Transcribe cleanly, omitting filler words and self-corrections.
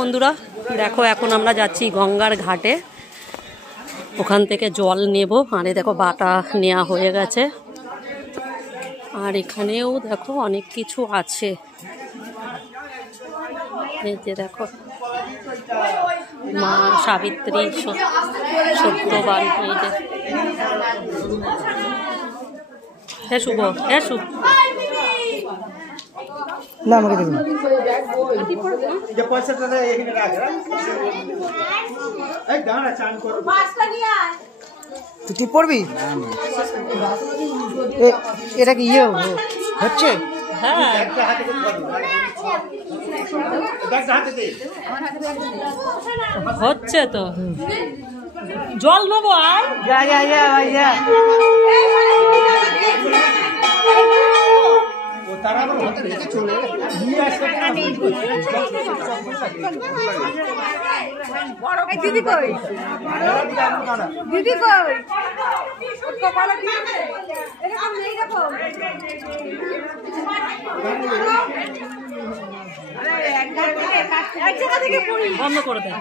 বন্ধুরা দেখো এখন আমরা যাচ্ছি গঙ্গার ঘাটে, ওখান থেকে জল নেব। আর দেখো বাটা নেওয়া হয়ে গেছে, আর এখানেও দেখো অনেক কিছু আছে। এই যে দেখো মা সাবিত্রী সত্যবান, এই যে হ্যাঁ শুভ, হ্যাঁ শুভ না আমাকে দেখুন তুই পড়বি, এটা কি ইয়ে হচ্ছে? হ্যাঁ হচ্ছে তো, জল নেবো। আর দিদি কই, দিদি কই, বন্ধ করে দেয়।